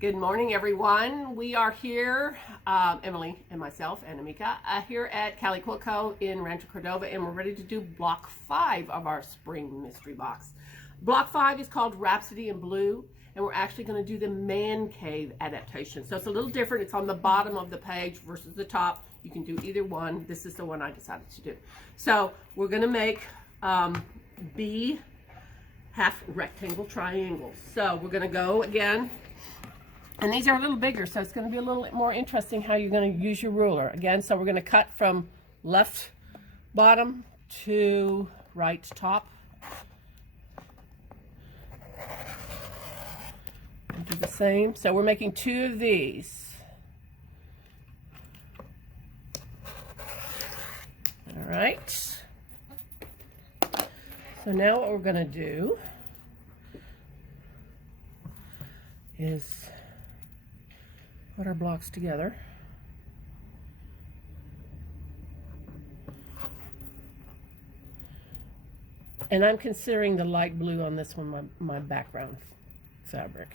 Good morning, everyone. We are here, Emily and myself, Annemieke, here at Cali Quilt Co. in Rancho Cordova, and we're ready to do Block 5 of our Spring Mystery Box. Block 5 is called Rhapsody in Blue, and we're actually going to do the Man Cave adaptation. So it's a little different. It's on the bottom of the page versus the top. You can do either one. This is the one I decided to do. So we're going to make B half rectangle triangles. So we're going to go again. And these are a little bigger, so it's going to be a little more interesting how you're going to use your ruler. Again, so we're going to cut from left bottom to right top. And do the same. So we're making 2 of these. All right. So now what we're going to do is put our blocks together. And I'm considering the light blue on this one my background fabric.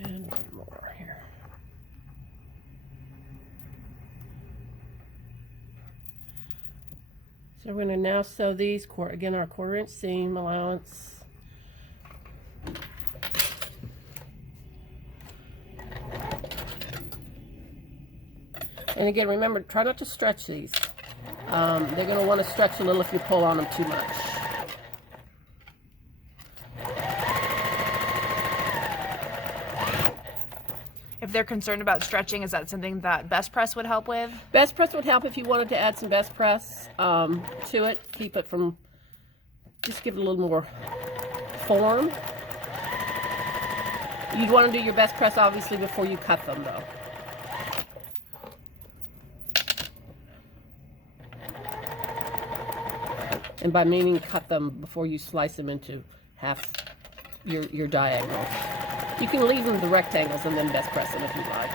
And one more here. So we're going to now sew these, again, our 1/4 inch seam allowance. And again, remember, try not to stretch these. They're going to want to stretch a little if you pull on them too much. If they're concerned about stretching, is that something that Best Press would help with? Best Press would help if you wanted to add some Best Press to it. Keep it from, just give it a little more form. You'd want to do your Best Press obviously before you cut them though. And by meaning cut them before you slice them into half your diagonals. You can leave them the rectangles and then Best Press them if you like.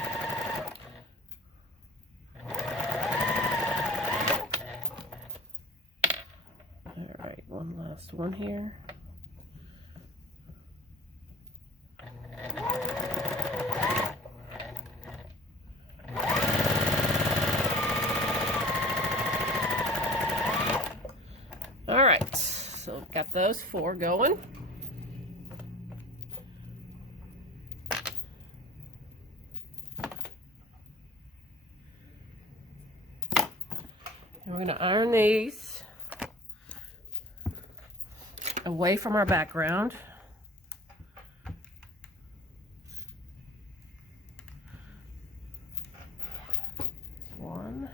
All right, one last one here. All right, so got those 4 going. We're going to iron these away from our background. One.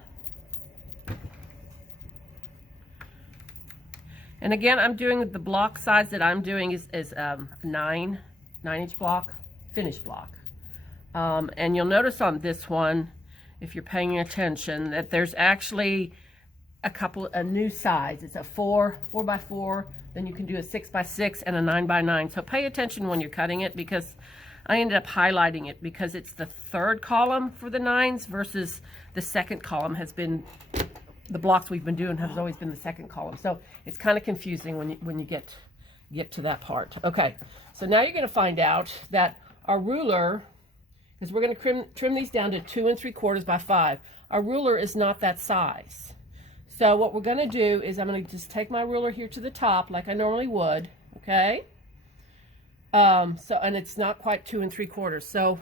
And again, I'm doing the block size that I'm doing is 9-inch block, finished block. And you'll notice on this one, if you're paying attention, that there's actually a new size. It's a 4x4, then you can do a 6x6 and a 9x9. So pay attention when you're cutting it, because I ended up highlighting it because it's the 3rd column for the 9s versus the 2nd column has been, the blocks we've been doing has always been the 2nd column. So it's kind of confusing when you get to that part. Okay, so now you're going to find out that our ruler, because we're going to trim these down to 2 3/4 by 5. Our ruler is not that size. So what we're going to do is I'm going to just take my ruler here to the top like I normally would, okay? And it's not quite 2 3/4. So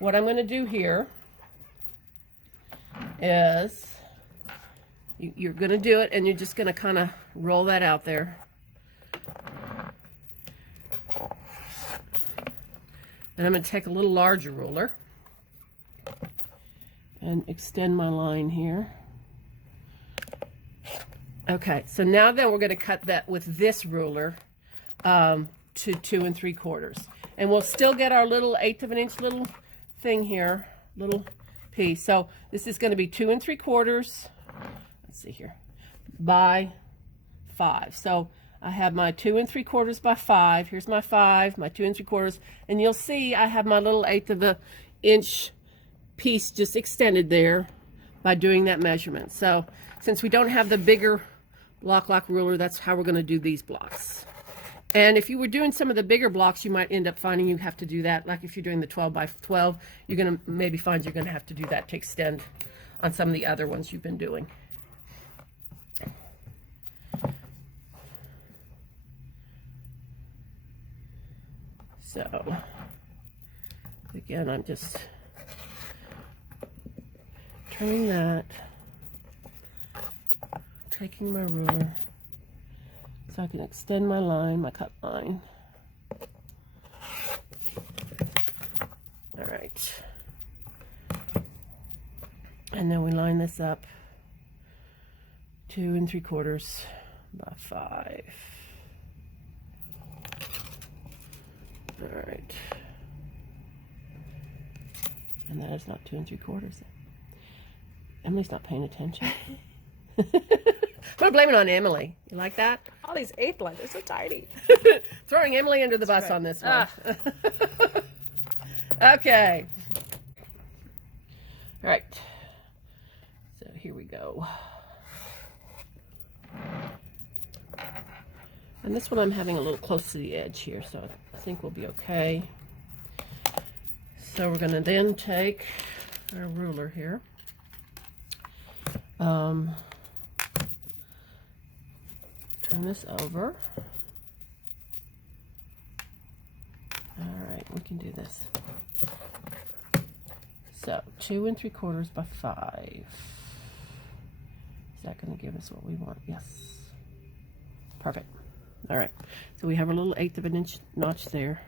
what I'm going to do here is you're going to do it, and you're just going to kind of roll that out there. And I'm going to take a little larger ruler and extend my line here. Okay, so now then we're going to cut that with this ruler to 2 3/4. And we'll still get our little 1/8 of an inch little thing here, little piece. So this is going to be 2 3/4, let's see here, by 5. So I have my 2 3/4 by 5. Here's my 5, my 2 3/4, and you'll see I have my little 1/8 of an inch piece just extended there by doing that measurement. So since we don't have the bigger Bloc Loc ruler, that's how we're going to do these blocks. And if you were doing some of the bigger blocks, you might end up finding you have to do that. Like if you're doing the 12 by 12, you're going to maybe find you're going to have to do that to extend on some of the other ones you've been doing. So again, I'm just turning that, taking my ruler so I can extend my line, my cut line. All right. And then we line this up 2 3/4 by 5. All right. And that is not 2 3/4. Emily's not paying attention. I'm gonna blame it on Emily. You like that? All these 1/8 lines are so tiny. Throwing Emily under the bus right. on this one. Okay. All right. So here we go. And this one I'm having a little close to the edge here, so I think we'll be okay. So we're going to then take our ruler here. Turn this over. All right, we can do this. So 2 3/4 by 5. Is that going to give us what we want? Yes. Perfect. All right. So we have a little 1/8 of an inch notch there.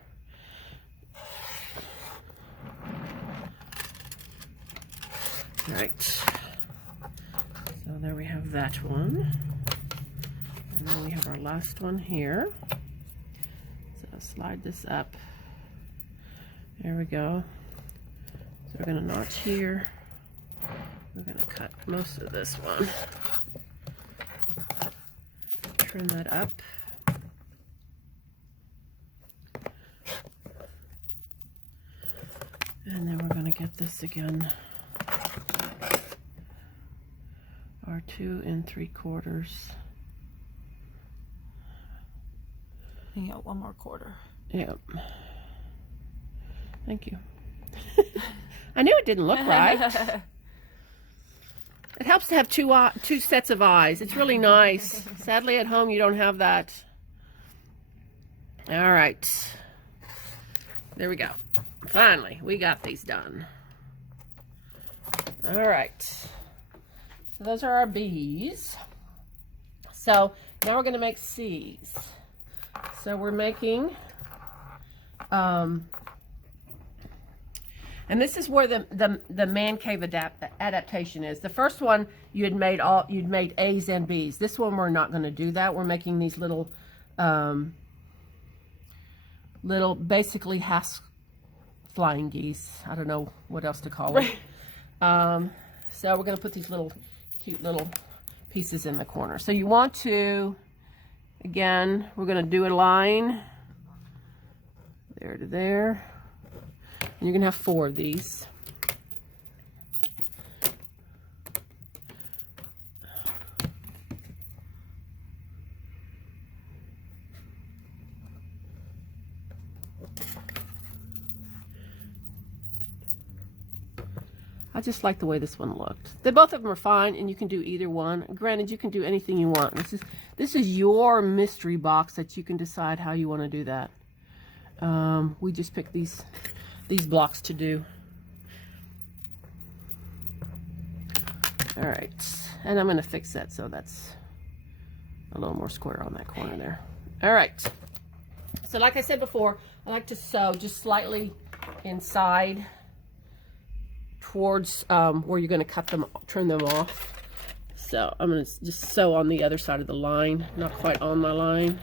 All right. So there we have that one. And then we have our last one here. So I'll slide this up. There we go. So we're going to notch here. We're going to cut most of this one. Trim that up. And then we're going to get this again. Our 2 3/4. You got 1 more quarter. Yep. Thank you. I knew it didn't look right. It helps to have two sets of eyes. It's really nice. Sadly, at home, you don't have that. All right. There we go. Finally, we got these done. All right. So those are our B's. So now we're going to make C's. So we're making, and this is where the man cave adaptation is. The first one you'd made A's and B's. This one we're not going to do that. We're making these little basically half flying geese. I don't know what else to call them. Right. So we're going to put these cute little pieces in the corner. So you want to, again, we're going to do a line there to there. And you're going to have 4 of these. I just like the way this one looked. Both of them are fine, and you can do either one. Granted, you can do anything you want. This is your mystery box that you can decide how you want to do that. We just picked these blocks to do. All right, and I'm going to fix that so that's a little more square on that corner there. All right. So like I said before, I like to sew just slightly inside towards where you're going to trim them off. So I'm going to just sew on the other side of the line, not quite on my line.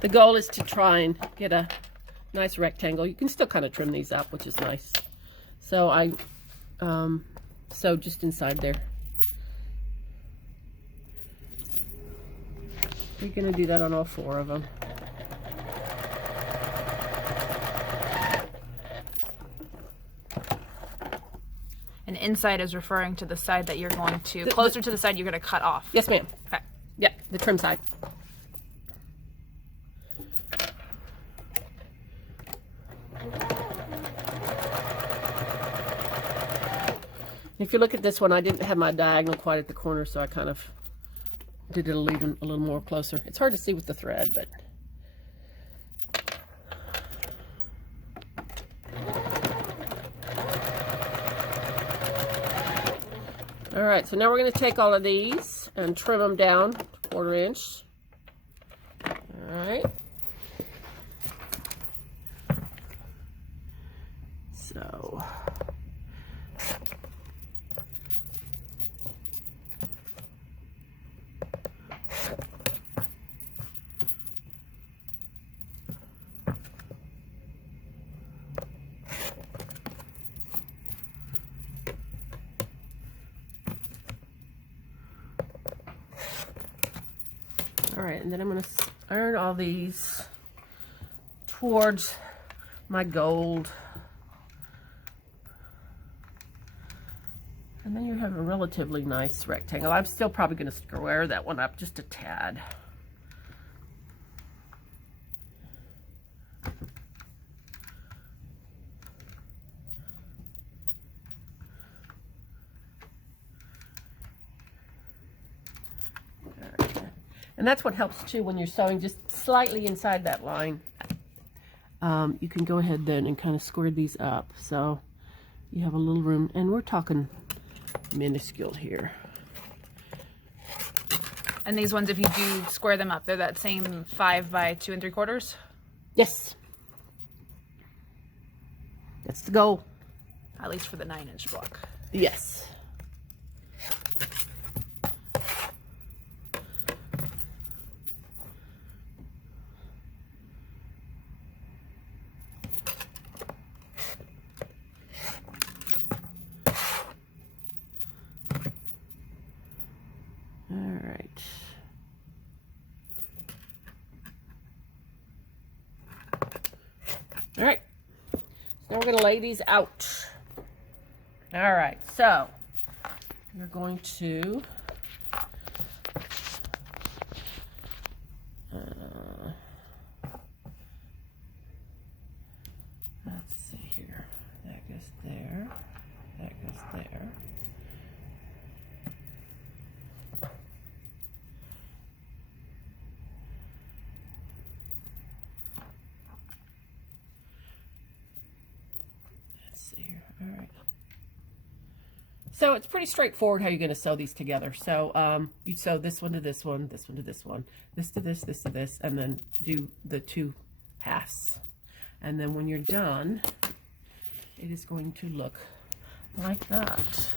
The goal is to try and get a nice rectangle. You can still kind of trim these up, which is nice. So I sew just inside there. You're gonna do that on all 4 of them. And inside is referring to the side that you're going to, closer to the side you're going to cut off. Yes, ma'am. Okay. Yeah, the trim side. If you look at this one, I didn't have my diagonal quite at the corner, so I kind of did it a little more closer. It's hard to see with the thread, but... All right, so now we're going to take all of these and trim them down 1/4 inch. All right. So... All right, and then I'm going to iron all these towards my gold. And then you have a relatively nice rectangle. I'm still probably going to square that one up just a tad. And that's what helps too when you're sewing just slightly inside that line. You can go ahead then and kind of square these up so you have a little room, and we're talking minuscule here. And these ones, if you do square them up, they're that same 5 by 2 3/4? Yes. That's the goal. At least for the 9-inch block. Yes. All right, so now we're going to lay these out. All right, so we're going to let's see here. That goes there. That goes there. All right. So it's pretty straightforward how you're going to sew these together. So you sew this one to this one, this one to this one, this to this to this, and then do the 2 halves. And then when you're done, it is going to look like that.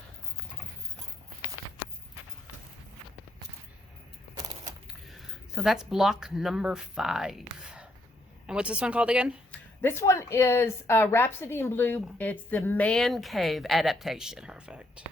So that's block number 5. And what's this one called again? This one is Rhapsody in Blue. It's the Man Cave adaptation. Perfect.